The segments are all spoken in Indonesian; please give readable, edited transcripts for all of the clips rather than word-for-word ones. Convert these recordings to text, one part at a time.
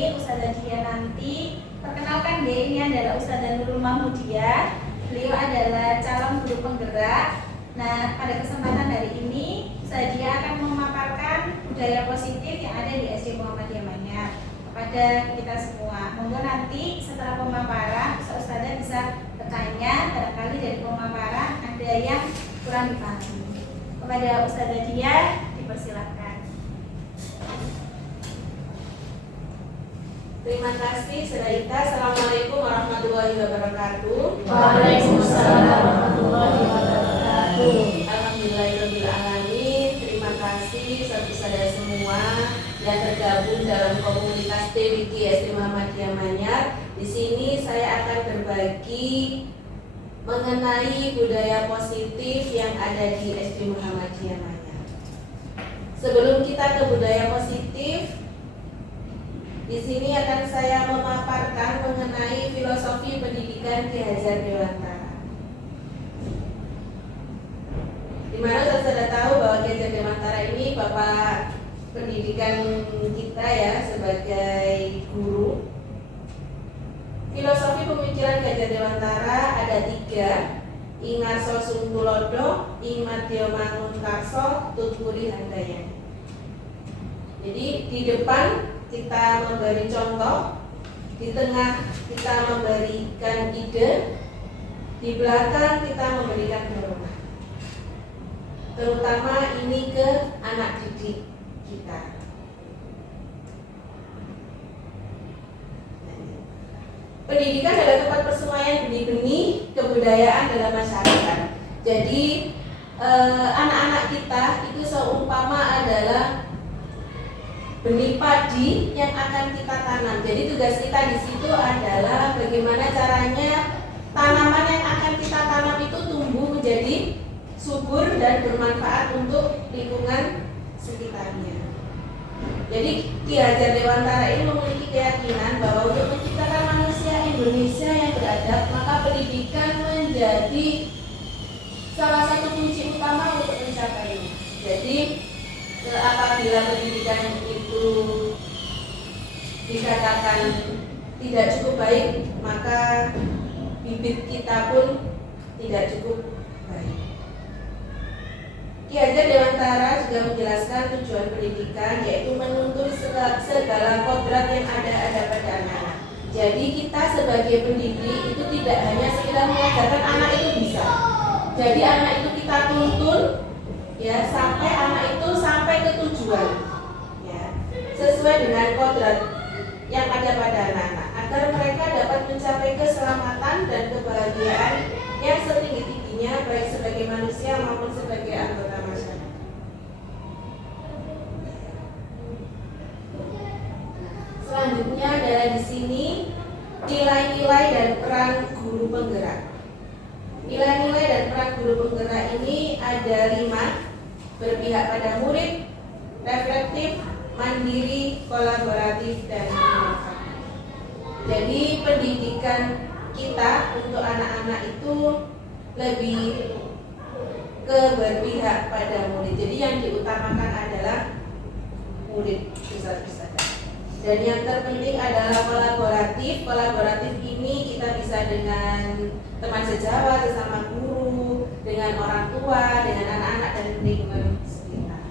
ini Ustazah Dia nanti perkenalkan deh, ini adalah Ustazah Nurul Mahmudiyah. Beliau adalah calon guru penggerak. Nah, pada kesempatan hari ini Ustazah Dia akan memaparkan budaya positif yang ada di SD Muhammadiyah Manyar kepada kita semua. Monggo nanti setelah pemaparan Ustazah bisa bertanya, barangkali dari pemaparan ada yang kurang dipahami. Kepada Ustazah Dia dipersilakan. Terima kasih Selaita. Assalamualaikum warahmatullahi wabarakatuh. Waalaikumsalam warahmatullahi wabarakatuh. Alhamdulillahirobbilalamin. Terima kasih saudara semua yang tergabung dalam komunitas TWG SD Muhammadiyah Manyar. Di sini saya akan berbagi mengenai budaya positif yang ada di SD Muhammadiyah Manyar. Sebelum kita ke budaya positif, di sini akan saya memaparkan mengenai filosofi pendidikan Ki Hajar Dewantara. Di mana saya sudah tahu bahwa Ki Hajar Dewantara ini bapak pendidikan kita ya sebagai guru. Filosofi pemikiran Ki Hajar Dewantara ada 3: Ingarso Sungtulodo, Imadyo Mangunkarso, Tutpuri Handayani. Jadi di depan kita memberi contoh, di tengah kita memberikan ide, di belakang kita memberikan dorongan. Terutama ini ke anak didik kita. Pendidikan adalah tempat persemaian benih-benih kebudayaan dalam masyarakat. Jadi anak-anak kita itu seumpama adalah benih padi yang akan kita tanam. Jadi tugas kita di situ adalah bagaimana caranya tanaman yang akan kita tanam itu tumbuh menjadi subur dan bermanfaat untuk lingkungan sekitarnya. Jadi Ki Hajar Dewantara ini memiliki keyakinan bahwa untuk menciptakan manusia Indonesia yang beradab, maka pendidikan menjadi salah satu kunci utama untuk mencapainya. Jadi apabila pendidikan itu dikatakan tidak cukup baik, maka bibit kita pun tidak cukup baik. Ki Hajar Dewantara juga menjelaskan tujuan pendidikan, yaitu menuntut segala kodrat yang ada pada anak. Jadi kita sebagai pendidik itu tidak hanya sekedar mengajarkan anak itu bisa. Jadi anak itu kita tuntun ya sampai anak itu sampai ke tujuan ya, sesuai dengan kodrat yang ada pada anak-anak, agar mereka dapat mencapai keselamatan dan kebahagiaan yang setinggi-tingginya, baik sebagai manusia maupun sebagai anggota masyarakat. Selanjutnya adalah di sini nilai-nilai dan peran guru penggerak. Nilai-nilai dan peran guru penggerak ini ada 5: berpihak pada murid, reflektif, mandiri, kolaboratif, dan inovatif. Jadi pendidikan kita untuk anak-anak itu lebih ke berpihak pada murid. Jadi yang diutamakan adalah murid bisa-bisa. Dan yang terpenting adalah kolaboratif. Kolaboratif ini kita bisa dengan teman sejawat, sesama guru, dengan orang tua, dengan anak-anak dan lingkungan sekitar.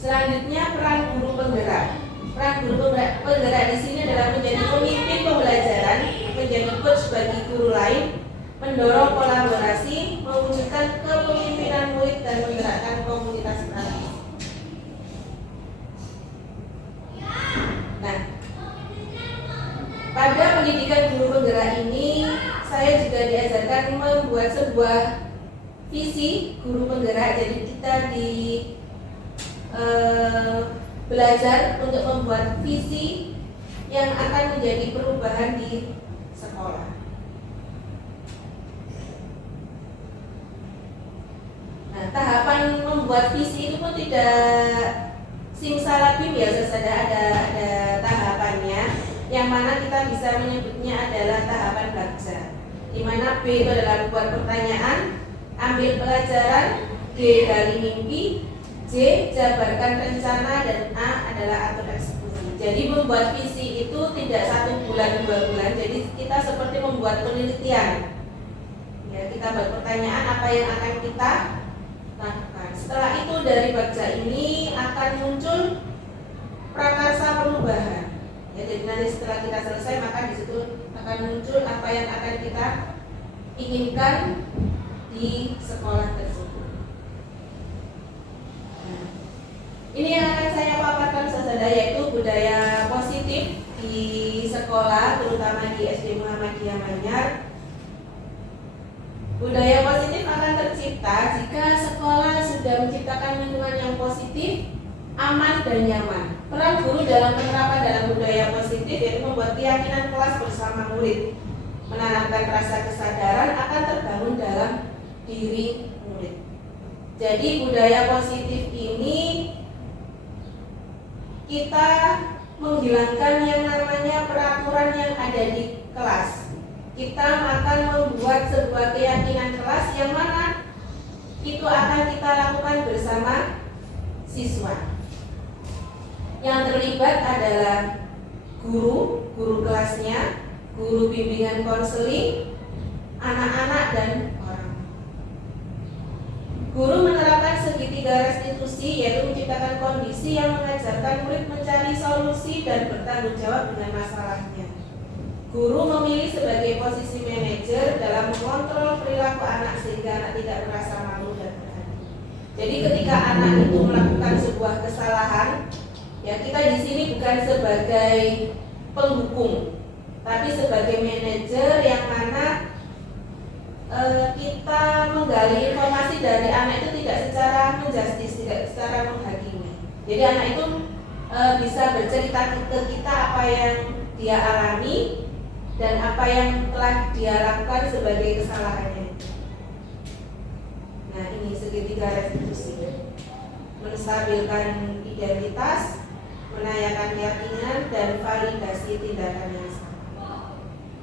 Selanjutnya peran guru penggerak. Peran guru penggerak di sini adalah menjadi pemimpin pembelajaran, menjadi coach bagi guru lain, mendorong kolaborasi, mewujudkan kepemimpinan murid dan menggerakkan komunitas praktis. Nah, pada pendidikan guru penggerak ini saya juga diajarkan membuat sebuah visi guru penggerak. Jadi kita belajar untuk membuat visi yang akan menjadi perubahan di sekolah. Nah, tahapan membuat visi itu pun tidak simsalabim ya, ada tahapannya, yang mana kita bisa menyebutnya adalah tahapan baca, di mana B itu adalah membuat pertanyaan, ambil pelajaran, G gali mimpi, J. Jabarkan rencana, dan A adalah atur eksekusi. Jadi membuat visi itu tidak 1 bulan 2 bulan. Jadi kita seperti membuat penelitian. Ya, kita buat pertanyaan apa yang akan kita lakukan. Setelah itu dari bagja ini akan muncul prakarsa perubahan. Ya, jadi nanti setelah kita selesai maka di situ akan muncul apa yang akan kita inginkan di sekolah tersebut. Nah, ini yang akan saya paparkan saudara, yaitu budaya positif di sekolah, terutama di SD Muhammadiyah Manyar. Budaya positif akan tercipta jika sekolah sudah menciptakan lingkungan yang positif, aman, dan nyaman. Peran guru dalam penerapan dalam budaya positif yaitu membuat keyakinan kelas bersama murid, menanamkan rasa kesadaran akan terbangun dalam diri murid. Jadi budaya positif ini kita menghilangkan yang namanya peraturan yang ada di kelas. Kita akan membuat sebuah keyakinan kelas yang mana itu akan kita lakukan bersama siswa. Yang terlibat adalah guru kelasnya, guru bimbingan konseling, anak-anak, dan orang. Guru menerapkan segitiga restitusi, yaitu menciptakan kondisi yang mengajarkan murid mencari solusi dan bertanggung jawab dengan masalahnya. Guru memilih sebagai posisi manajer dalam mengontrol perilaku anak sehingga anak tidak merasa malu dan berhati. Jadi ketika anak itu melakukan sebuah kesalahan, ya kita di sini bukan sebagai penghukum, tapi sebagai manajer yang mana kita menggali informasi dari anak itu tidak secara menjustis, tidak secara menghakimi. Jadi anak itu bisa bercerita ke kita apa yang dia alami dan apa yang telah dia lakukan sebagai kesalahannya. Nah, ini segitiga restitusi. Menstabilkan identitas, menanyakan keyakinan, dan validasi tindakan yang salah.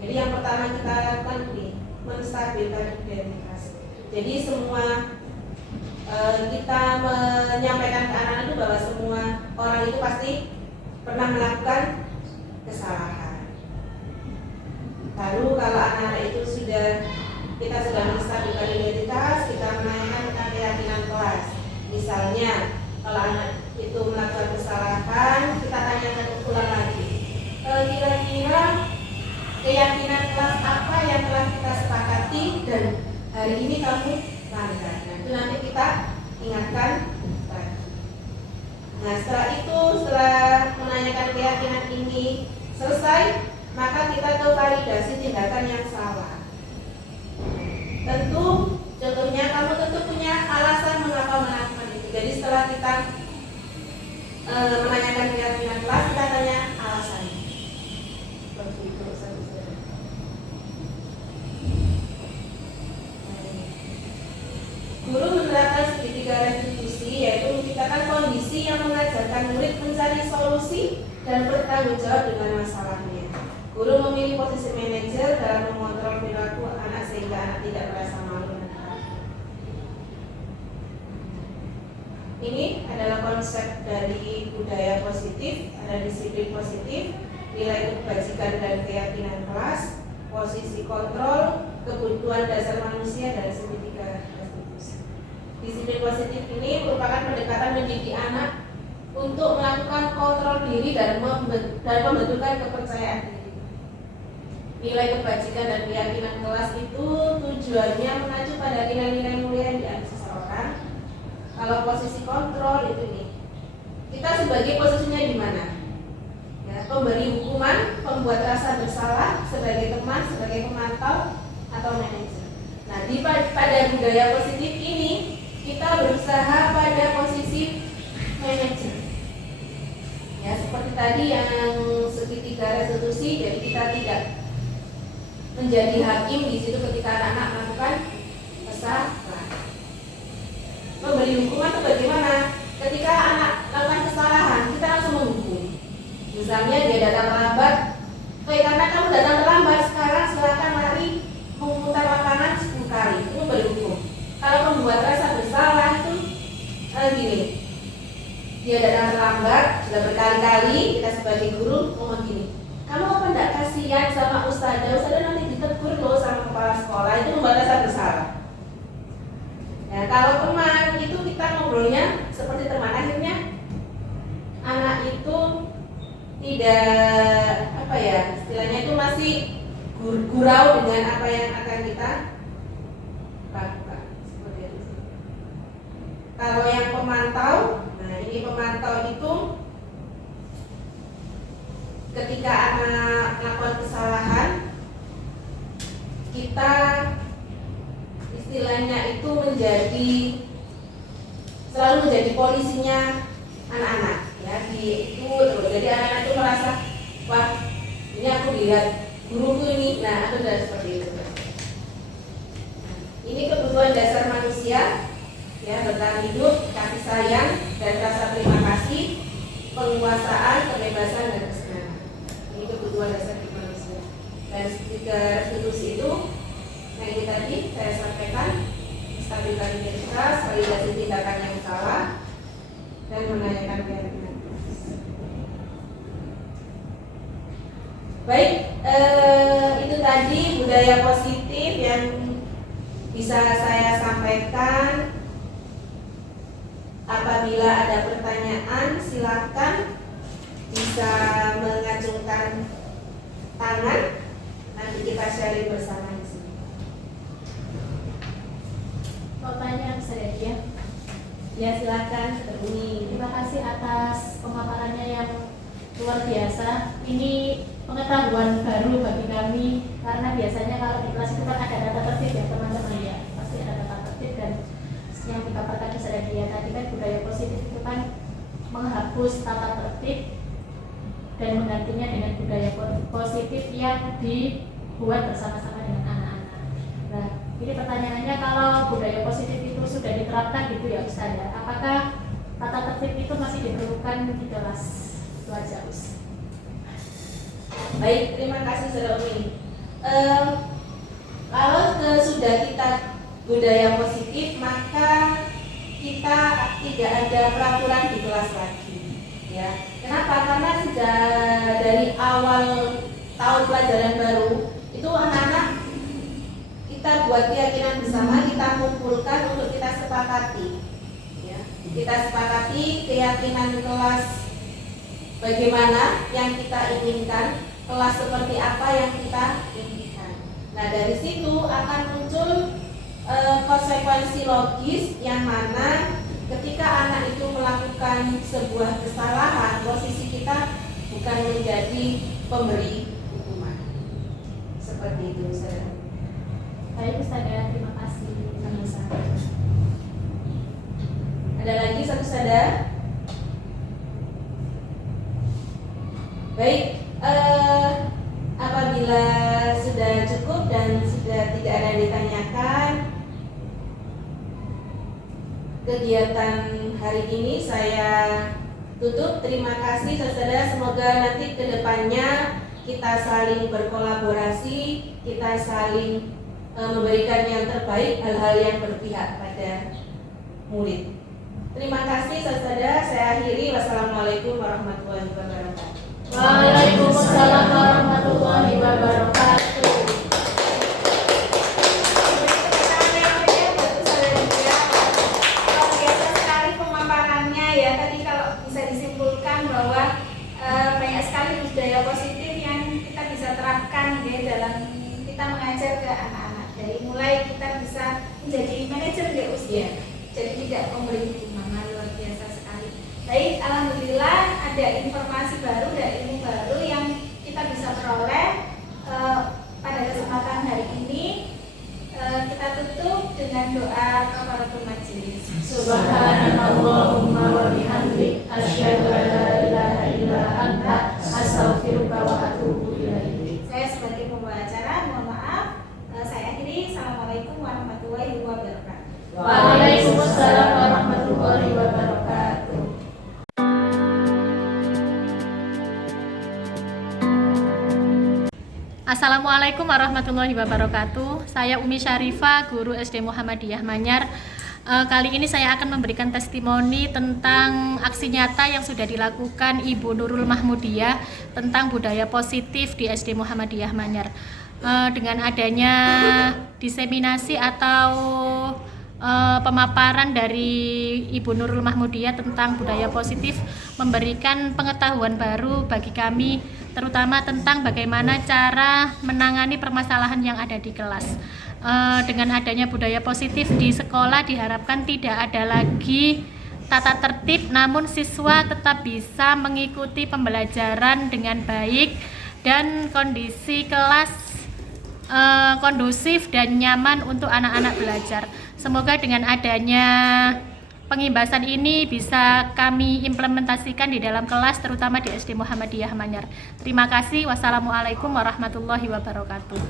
Jadi yang pertama kita lakukan ini menstabilkan identitas. Jadi semua kita menyampaikan ke anak itu bahwa semua orang itu pasti pernah melakukan kesalahan. Lalu kalau anak-anak itu kita sudah menstabilkan identitas, kita menanyakan tentang keyakinan kelas. Misalnya kalau anak itu melakukan kesalahan, kita tanyakan ulang lagi. Kira-kira keyakinan kelas apa yang telah kita sepakati dan hari ini kamu langgar. Nah, itu nanti kita ingatkan lagi. Nah, setelah menanyakan keyakinan ini selesai, maka kita ke validasi tindakan yang salah. Tentu, contohnya kamu tentu punya alasan mengapa melakukan itu. Jadi setelah kita menanyakan keyakinan kelas, kita tanya alasannya. Guru menerapkan segitiga restitusi, yaitu menciptakan kondisi yang mengajarkan murid mencari solusi dan bertanggung jawab dengan masalahnya. Guru memilih posisi manajer dalam mengontrol perilaku anak sehingga anak tidak merasa malu dan takut. Ini adalah konsep dari budaya positif, ada disiplin positif, nilai kebajikan dan keyakinan kelas, posisi kontrol, kebutuhan dasar manusia, dan segitiga restitusi. Disiplin positif ini merupakan pendekatan mendidik anak untuk melakukan kontrol diri dan pembentukan kepercayaan diri. Nilai kebajikan dan keyakinan kelas itu tujuannya mengacu pada nilai-nilai mulia yang dianut seseorang. Kalau posisi kontrol itu nih, kita sebagai posisinya di mana? Ya, pemberi hukuman, pembuat rasa bersalah, sebagai teman, sebagai pemantau, atau manajer. Nah, pada budaya positif ini kita berusaha pada posisi manajer. Ya, seperti tadi yang segitiga restitusi, jadi kita tidak menjadi hakim di situ ketika anak-anak melakukan kesalahan. Memberi hukuman itu bagaimana? Ketika anak melakukan kesalahan, kita langsung menghukum. Misalnya dia datang terlambat, karena kamu datang terlambat, sekarang silakan lari memutar lapangan 10 kali. Itu memberi hukum. Kalau membuat rasa bersalah itu gini, dia datang terlambat, sudah berkali-kali kita sebagai guru ngomong gini, kamu apa enggak kasihan sama ustazah nanti ditegur loh sama kepala sekolah, itu pembatasan bersalah. Ya, kalau teman itu kita ngobrolnya seperti teman, akhirnya anak itu tidak apa ya, istilahnya itu masih gurau dengan apa yang akan kita lakukan. Seperti itu. Kalau yang pemantau, nah ini pemantau itu ketika anak melakukan kesalahan, kita istilahnya itu selalu menjadi polisinya anak-anak, ya itu terus. Jadi anak-anak itu merasa, wah ini aku lihat guruku ini, nah aku sudah seperti itu. Ini kebutuhan dasar manusia, ya, bertahan hidup, kasih sayang dan rasa terima kasih, penguasaan, kebebasan dan kesenangan. Ini kebutuhan dasar hidup manusia. Dan tiga restitusi itu yang ini tadi saya sampaikan, stabilitas identitas, validasi tindakan yang salah, dan menanyakan keyakinan. Baik, itu tadi budaya positif yang bisa saya sampaikan. Apabila ada pertanyaan, silakan bisa mengacungkan tangan. Nanti kita sharing bersama di sini. Pertanyaan saya ya. Ya silakan, Umi. Terima kasih atas pemaparannya yang luar biasa. Ini pengetahuan baru bagi kami karena biasanya kalau di kelas itu kan ada tata tertib ya teman-teman ya. Pasti ada tata tertib dan yang dipaparkan di sana dia tadi kan budaya positif itu kan menghapus tata tertib dan menggantinya dengan budaya positif yang dibuat bersama-sama dengan anak-anak. Nah, ini pertanyaannya, kalau budaya positif itu sudah diterapkan gitu ya Ustaz ya, apakah tata tertib itu masih diperlukan di kelas? Itu aja Ustaz. Baik, terima kasih Saudara Umi. Kalau sudah kita budaya positif, maka kita tidak ada peraturan di kelas lagi, ya. Kenapa? Karena sejak dari awal tahun pelajaran baru itu anak-anak kita buat keyakinan bersama, kita kumpulkan untuk kita sepakati, ya. Kita sepakati keyakinan kelas bagaimana yang kita inginkan, kelas seperti apa yang kita inginkan. Nah dari situ akan muncul konsekuensi logis yang mana ketika anak itu melakukan sebuah kesalahan, posisi kita bukan menjadi pemberi hukuman. Seperti itu Ustaz. Baik Ustaz ya, terima kasih. Sama-sama. Ada lagi satu Ustaz? Baik, apabila sudah cukup dan sudah tidak ada yang ditanyakan, kegiatan hari ini saya tutup. Terima kasih saudara, semoga nanti kedepannya kita saling berkolaborasi, kita saling memberikan yang terbaik, hal-hal yang berpihak pada murid. Terima kasih saudara, saya akhiri. Wassalamualaikum warahmatullahi wabarakatuh. Waalaikumsalam warahmatullahi wabarakatuh. Biasa sekali pemaparannya ya. Tadi kalau bisa disimpulkan bahwa banyak sekali budaya positif yang kita bisa terapkan ya dalam kita mengajar ke anak-anak. Dari mulai kita bisa menjadi manajer ya usia. Jadi tidak memberi hukuman, luar biasa sekali. Baik, alhamdulillah ada informasi baru dan ilmu baru yang kita bisa peroleh pada kesempatan hari ini. Kita tutup dengan doa kafaratul majelis. Subhanallahumma wa bihamdik asyhadu an la ilaha illa anta astaghfiruka wa atubu ilaik. Saya sebagai pembawa acara mohon maaf. Saya akhiri. Assalamualaikum warahmatullahi wabarakatuh. Waalaikumsalam warahmatullahi wabarakatuh. Assalamualaikum warahmatullahi wabarakatuh. Saya Umi Syarifah, guru SD Muhammadiyah Manyar. Kali ini saya akan memberikan testimoni tentang aksi nyata yang sudah dilakukan Ibu Nurul Mahmudiyah tentang budaya positif di SD Muhammadiyah Manyar. Dengan adanya diseminasi atau pemaparan dari Ibu Nurul Mahmudiyah tentang budaya positif memberikan pengetahuan baru bagi kami, terutama tentang bagaimana cara menangani permasalahan yang ada di kelas. Dengan adanya budaya positif di sekolah diharapkan tidak ada lagi tata tertib, namun siswa tetap bisa mengikuti pembelajaran dengan baik dan kondisi kelas kondusif dan nyaman untuk anak-anak belajar. Semoga dengan adanya pengimbasan ini bisa kami implementasikan di dalam kelas, terutama di SD Muhammadiyah Manyar. Terima kasih. Wassalamualaikum warahmatullahi wabarakatuh.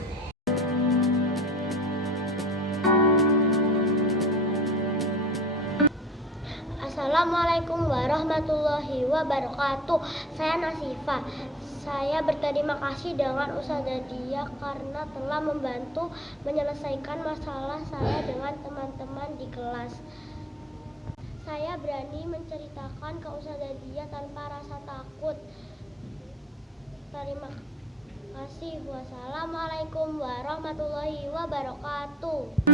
Assalamualaikum warahmatullahi wabarakatuh. Saya Nasifah. Saya berterima kasih dengan Ustazah Dia karena telah membantu menyelesaikan masalah saya dengan teman-teman di kelas. Saya berani menceritakan ke Ustazah Dia tanpa rasa takut. Terima kasih. Wassalamualaikum warahmatullahi wabarakatuh.